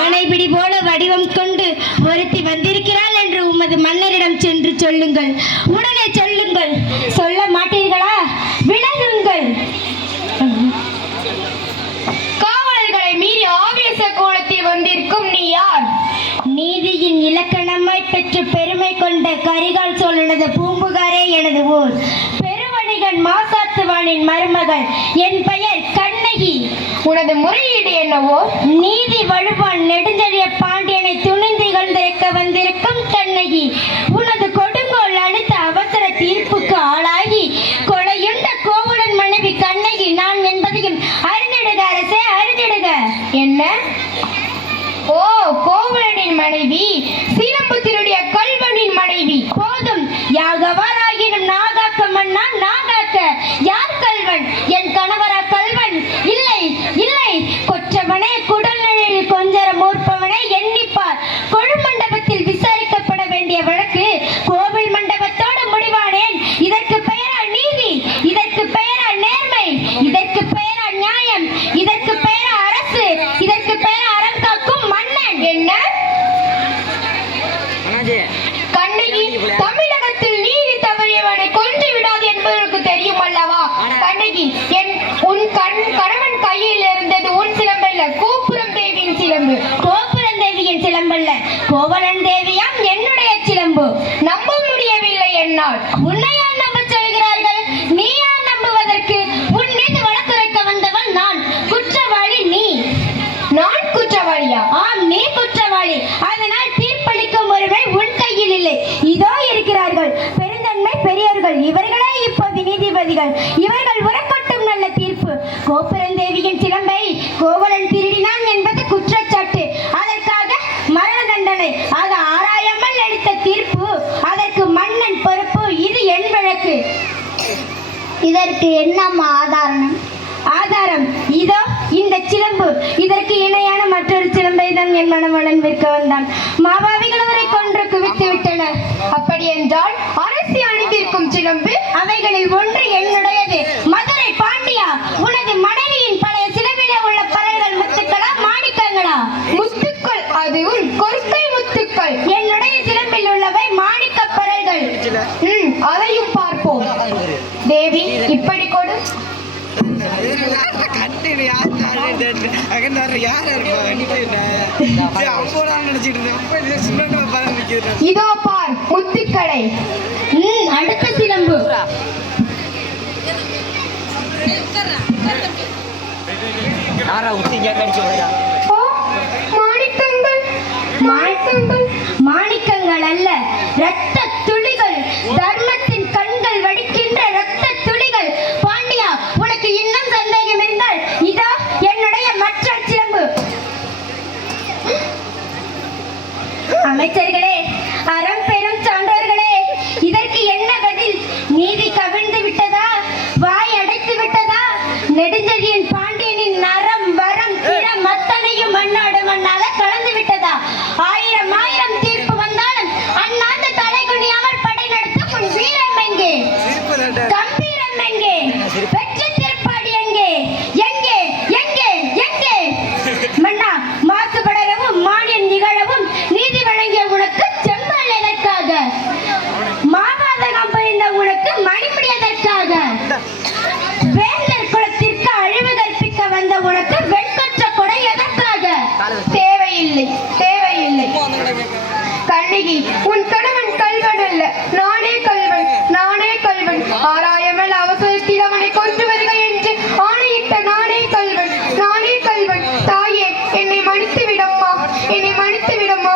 ஆனைபிடி போல வடிவம் கொண்டு ஒருத்தி வந்திருக்கிறாள் என்று உமது மன்னரிடம் சென்று சொல்லுங்கள். உடனே சொல்லுங்கள். சொல்ல மாட்டீர்களா? விலகுங்கள். காவலர்களை மீறி ஆவேச கோலத்தில் வந்திருக்கும் நீ யார்? நீதியின் இலக்கணமாய் பெற்று பெருமை கொண்ட கரிகால் சோழனது பூம்புகாரே எனது ஊர். பெருவணிகன் மாசாத்துவானின் மருமகள். என் பெயர் கண்ணகி. உனது முறையீடு என்னவோ? நீதி வழுவான் நெடுஞ்செழிய பாண்டியனை துணிந்து இகழ்ந்திருக்க வந்திருக்கும் கண்ணகி. உனது கொடுங்கோல் அளித்த அவசர தீர்ப்புக்கு ஆளாகி கொலையுண்ட கோவலன் மனைவி கண்ணகி நான் என்பதையும் அறிந்திடுக அரசே, அறிந்திடுக. என்ன? ஓ, கோவலனின் மனைவி, சிலம்பு திருடிய கல்வனின் மனைவி. போதும். யாகவாராகினும் நாகாக்க மன்னா நாகாக்க. யார் கல்வன்? என் கணவரா கல்வன்? இல்லை இல்லை. கொற்றவனே, குடல் நிழலில் கொஞ்சர மூர்ப்பவனே, எண்ணிப்பார். கொழு மண்டபத்தில் விசாரிக்கப்பட வேண்டிய வழக்கு கோவில் மண்டபத்தோடு முடிவானேன். இதற்கு பெயரா நீதி? இதற்கு பெயரா நேர்மை? இதற்கு பெயரா நியாயம்? இதற்கு பெயரா அரசு? இதற்கு பெயரா அறம் காக்கும் மன்னன்? என்ன? கண்ணகி, தமிழகத்தில் நீதி தவறியவனை கொன்று விடாது என்பதற்கு தெரியும் அல்லவா? கண்ணகி, உன் கணவன் கையில் இருந்தது உன் சிலம்பல்ல, கோபுரம் தேவியின் சிலம்பு. கோபுரம் தேவியின் சிலம்பல்ல, கோவலன் தேவியாம் என்னுடைய சிலம்பு. நம்ப முடியவில்லை என்னால். உன்னை யார் நம்ப சொல்கிறார்கள்? நீ யார் நம்புவதற்கு? உன் மீது வழக்குரைக்க வந்தவன் நான். குற்றவாளி நீ. நான் குற்றவாளியா? ஆம், நீ குற்றவாளி. அதனால் தீர்ப்பளிக்கும் உரிமை உன் கையில் இல்லை. இதோ இருக்கிறார்கள் பெருந்தன்மை பெரியவர்கள். இவர்களே இப்போது நீதிபதிகள். இவர்கள் உரக்கட்டும் நல்ல தீர்ப்பு. கோபுரந்தேவியின் சிலம்பை கோவலன் திருடினான் என்பது குற்றச்சாட்டு. அதற்காக மரண தண்டனை. அது ஆராயாமல் அளித்த தீர்ப்பு. அதற்கு மன்னன் பொறுப்பு. இது என் வழக்கு. இதற்கு என்னம்மா ஆதாரம்? ஆதாரம் இதோ இந்த சிலம்பு. இதற்கு இணையான மற்றொரு சிலம்பை தான் என் மணமகன் விற்க வந்தான். மாபாவிகள் அவரை கொன்று குவித்து விட்டனர். அப்படி என்றால் அரசு அணிந்திருக்கும் சிலம்பு? அவைகளில் ஒன்று என்னுடையது. மதுரை பாண்டியா, உனது மனைவியின் பழைய சிலம்பிலே உள்ள பரல்கள் முத்துக்களா மாணிக்கங்களா? முத்துக்கள். அதுவும் கொற்கை முத்துக்கள். என்னுடைய சிலம்பில் உள்ளவை மாணிக்க பரல்கள். அதையும் பார்ப்போம். தேவி, இப்படி கொடு. இதோ பார் முத்துக்களை. அடுத்த சிலம்பு. மாணிக்கங்கள். மாணிக்கங்கள் மாணிக்கங்கள் அல்ல, இரத்த துளிகள். தர்மத்தின் கண்கள் வடிக்கின்ற இரத்த துளிகள். பாண்டியா, உனக்கு இன்னும் சந்தேகம் இருந்தால் இதோ என்னுடைய மற்ற சிலம்பு. அமைச்சர்களே, அறம் பெரும் சான்றோர்களே, இதற்கு என்ன பதில்? நீதி கவிழ்ந்து விட்டதா? வாய் அடைத்து விட்டதா? நெடுஞ்செழியன் பாண்டியனின் நரம் வரம் திறம் அத்தனையும் மண்ணோடு மண்ணாக கலந்து விட்டதா? ஆயிரம் ஆயிரம் தீர்ப்பு வந்தாலும் அண்ணாந்து தலை குனியாமல் படை நடத்தும் உன் வீரம் எங்கே? கம்பீரம் எங்கே? வெற்றி திருப்பாடி எங்கே? எங்கே எங்கே எங்கே? மன்னா, மாசுபடவும் மானியம் நிகழவும் நீதி வழங்கிய உனக்கு செம்மல் எதற்காக? மாபாதகம் புரிந்த உனக்கு மணிமுடி எதற்காக? வேந்தர் குலத்திற்கு அழிவு கற்பிக்க வந்த உனக்கு வெண்கொற்ற கொடை எதற்காக? தேவையில்லை, தேவையில்லை. கண்ணகி, உன் கணவன் கல்வன் அல்ல, நானே கல்வன், நானே கல்வன். ஆராயாமல் அவசரத்தில் அவனை கொன்று வருக என்று ஆணையிட்ட நானே கல்வன், நானே கல்வன். தாயே, என்னை மன்னித்து விடம்மா, என்னை மன்னித்து விடம்மா.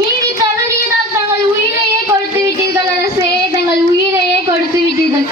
நீதி தவறியதால் தங்கள் உயிரையே கொடுத்து விட்டீர்கள் அரசே, தங்கள் உயிரையே கொடுத்து விட்டீர்கள்.